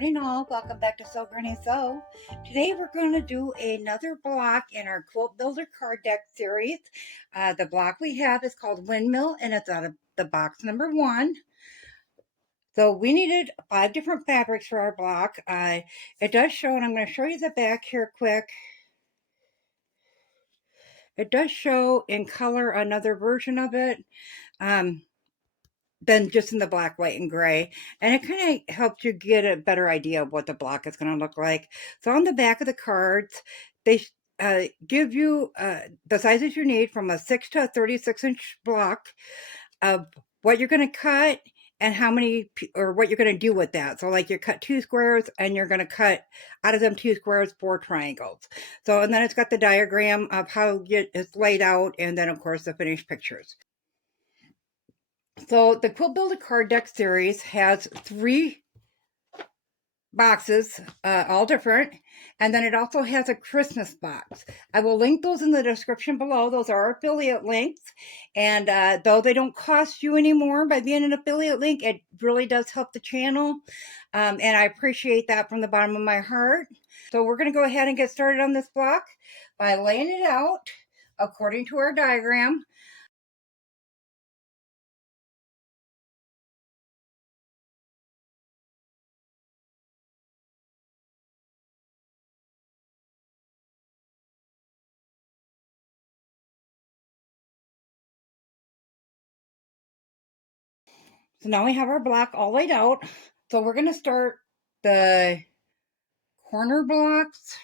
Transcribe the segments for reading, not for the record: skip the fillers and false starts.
morning all, welcome back to Sew Granny Sew. Today we're going to do another block in our Quilt Builder card deck series. The block we have is called Windmill and it's out of the box number 1. So we needed 5 different fabrics for our block. It does show, and I'm going to show you the back here quick. It does show in color another version of it. Than just in the black, white, and gray. And it kind of helps you get a better idea of what the block is going to look like. So on the back of the cards, they give you the sizes you need from a 6 to a 36-inch block of what you're going to cut and how many, or what you're going to do with that. So like you cut 2 squares and you're going to cut out of them 2 squares 4 triangles. So, and then it's got the diagram of how it's laid out, and then of course the finished pictures. So the Quilt Builder card deck series has 3 boxes, all different, and then it also has a Christmas box. I will link those in the description below. Those are affiliate links, and though they don't cost you anymore by being an affiliate link, it really does help the channel, and I appreciate that from the bottom of my heart. So we're going to go ahead and get started on this block by laying it out according to our diagram. So now we have our block all laid out. So we're going to start the corner blocks.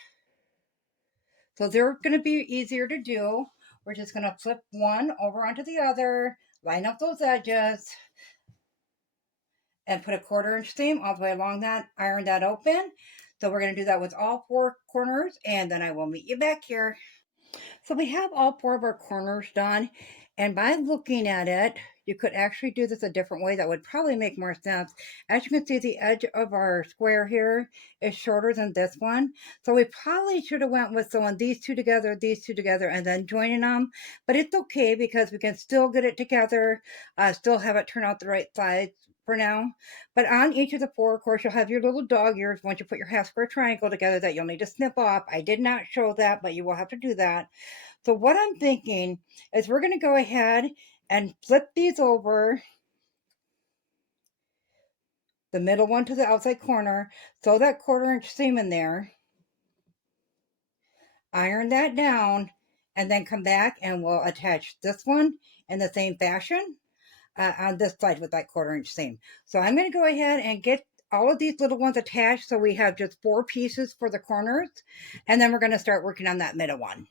So they're going to be easier to do. We're just going to flip one over onto the other, line up those edges, and put a 1/4 inch seam all the way along that, iron that open. So we're going to do that with all 4 corners, and then I will meet you back here. So we have all 4 of our corners done, and by looking at it, you could actually do this a different way that would probably make more sense. As you can see, the edge of our square here is shorter than this one, so we probably should have went with sewing these two together, and then joining them, but it's okay because we can still get it together, still have it turn out the right size for now. But on each of the 4, of course, you'll have your little dog ears once you put your half square triangle together that you'll need to snip off. I did not show that, but you will have to do that. So what I'm thinking is we're going to go ahead and flip these over, the middle one to the outside corner, sew that 1/4 inch seam in there, iron that down, and then come back and we'll attach this one in the same fashion on this side with that 1/4 inch seam. So I'm going to go ahead and get all of these little ones attached so we have just 4 pieces for the corners, and then we're going to start working on that middle one.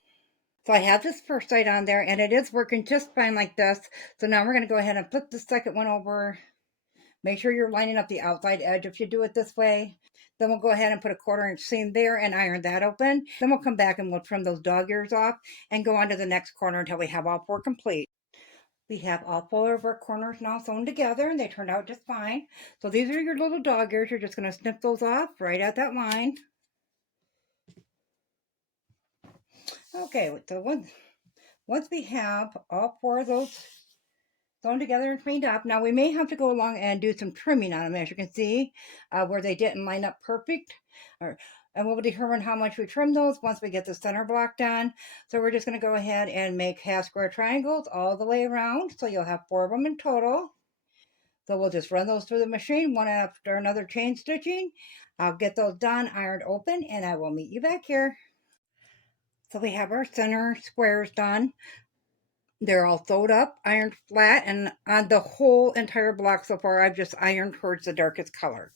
So I have this first side on there, and it is working just fine like this. So now we're going to go ahead and flip the second one over. Make sure you're lining up the outside edge if you do it this way. Then we'll go ahead and put a 1/4 inch seam there and iron that open. Then we'll come back and we'll trim those dog ears off and go on to the next corner until we have all 4 complete. We have all 4 of our corners now sewn together, and they turned out just fine. So these are your little dog ears. You're just going to snip those off right at that line. Okay, so once we have all 4 of those sewn together and cleaned up, now we may have to go along and do some trimming on them, as you can see, where they didn't line up perfect. And we'll determine how much we trim those once we get the center block done. So we're just going to go ahead and make half square triangles all the way around. So you'll have 4 of them in total. So we'll just run those through the machine one after another, chain stitching. I'll get those done, ironed open, and I will meet you back here. So we have our center squares done. They're all sewed up, ironed flat, and on the whole entire block so far, I've just ironed towards the darkest color.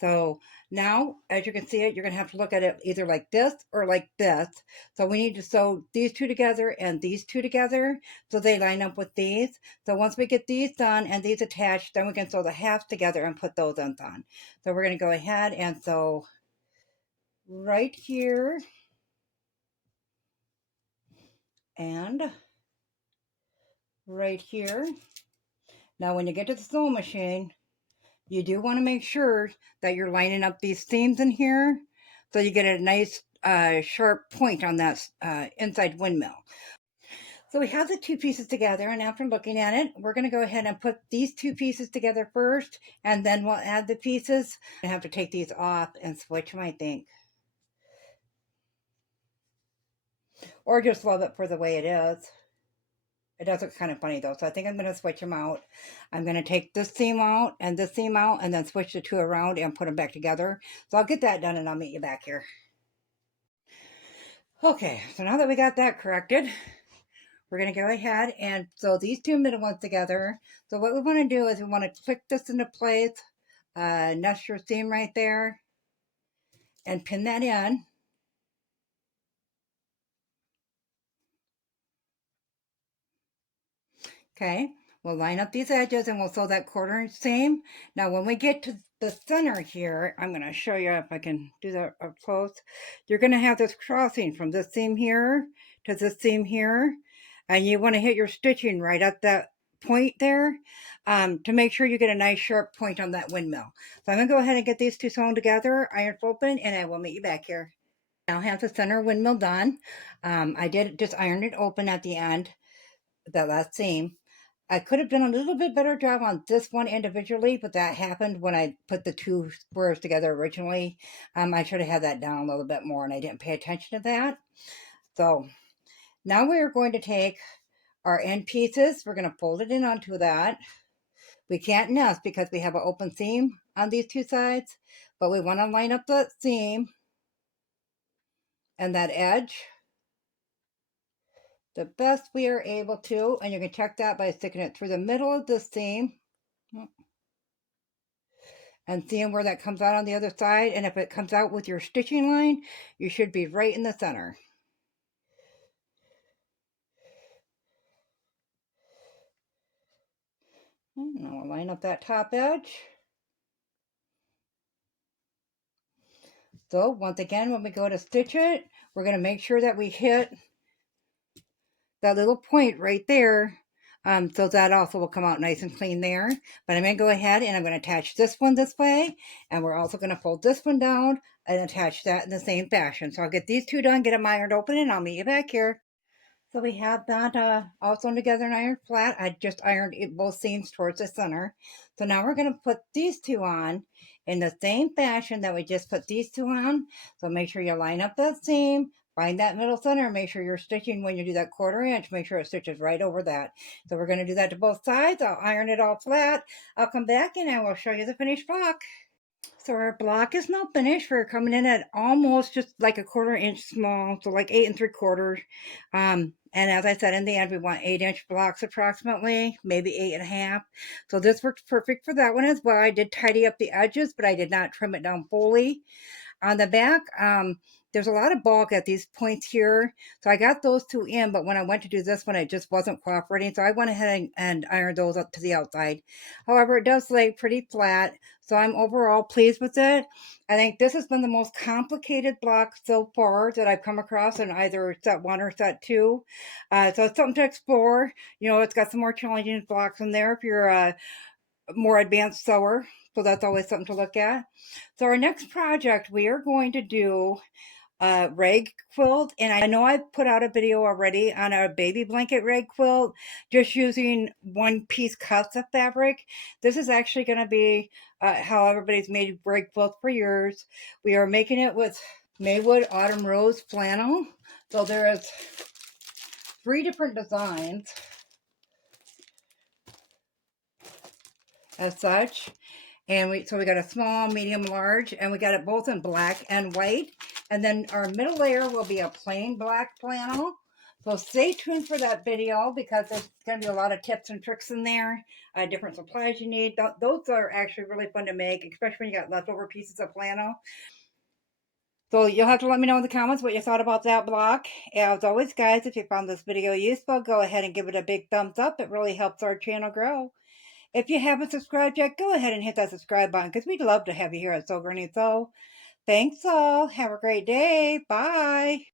So now, as you can see it, you're going to have to look at it either like this or like this. So we need to sew these 2 together and these 2 together so they line up with these. So once we get these done and these attached, then we can sew the halves together and put those ends on. So we're going to go ahead and sew right here and right here. Now when you get to the sewing machine, you do want to make sure that you're lining up these seams in here so you get a nice sharp point on that inside windmill. So we have the two pieces together, and after looking at it, we're going to go ahead and put these two pieces together first, and then we'll add the pieces. I have to take these off and switch them, I think. Or just love it for the way it is. It does look kind of funny though, so I think I'm going to switch them out. I'm going to take this seam out, and then switch the two around and put them back together. So I'll get that done, and I'll meet you back here. Okay, so now that we got that corrected, we're going to go ahead and sew these two middle ones together. So what we want to do is we want to click this into place, nest your seam right there, and pin that in. Okay, we'll line up these edges and we'll sew that 1/4 inch seam. Now when we get to the center here, I'm going to show you if I can do that up close. You're going to have this crossing from this seam here to this seam here, and you want to hit your stitching right at that point there to make sure you get a nice sharp point on that windmill. So I'm going to go ahead and get these two sewn together, iron open, and I will meet you back here. Now I have the center windmill done. I did just iron it open at the end, that last seam. I could have done a little bit better job on this one individually, but that happened when I put the two squares together originally. I should have had that down a little bit more, and I didn't pay attention to that. So now we're going to take our end pieces. We're going to fold it in onto that. We can't nest because we have an open seam on these two sides, but we want to line up the seam and that edge the best we are able to, and you can check that by sticking it through the middle of this seam and seeing where that comes out on the other side. And if it comes out with your stitching line, you should be right in the center. And now we'll line up that top edge. So once again, when we go to stitch it, we're going to make sure that we hit that little point right there. So that also will come out nice and clean there. But I'm going to go ahead and I'm going to attach this one this way. And we're also going to fold this one down and attach that in the same fashion. So I'll get these two done, get them ironed open, and I'll meet you back here. So we have that all sewn together and ironed flat. I just ironed both seams towards the center. So now we're going to put these two on in the same fashion that we just put these two on. So make sure you line up that seam, find that middle center, make sure you're stitching when you do that 1/4 inch, make sure it stitches right over that. So we're going to do that to both sides. I'll iron it all flat. I'll come back and I will show you the finished block. So our block is now finished. We're coming in at almost just like a 1/4 inch small, so like 8 3/4. And as I said, in the end, we want 8-inch blocks approximately, maybe 8.5. So this works perfect for that one as well. I did tidy up the edges, but I did not trim it down fully. On the back, there's a lot of bulk at these points here. So I got those two in, but when I went to do this one, it just wasn't cooperating. So I went ahead and ironed those up to the outside. However, it does lay pretty flat. So I'm overall pleased with it. I think this has been the most complicated block so far that I've come across in either set 1 or set 2. So it's something to explore. You know, it's got some more challenging blocks in there if you're a more advanced sewer. So that's always something to look at. So our next project, we are going to do a rag quilt. And I know I've put out a video already on a baby blanket rag quilt, just using 1-piece cuts of fabric. This is actually going to be how everybody's made rag quilts for years. We are making it with Maywood Autumn Rose flannel. So there is 3 different designs as such. And we got a small, medium, large, and we got it both in black and white. And then our middle layer will be a plain black flannel. So stay tuned for that video because there's going to be a lot of tips and tricks in there, different supplies you need. Those are actually really fun to make, especially when you got leftover pieces of flannel. So you'll have to let me know in the comments what you thought about that block. As always, guys, if you found this video useful, go ahead and give it a big thumbs up. It really helps our channel grow. If you haven't subscribed yet, go ahead and hit that subscribe button because we'd love to have you here at Sew Granny Sew. Thanks all. Have a great day. Bye.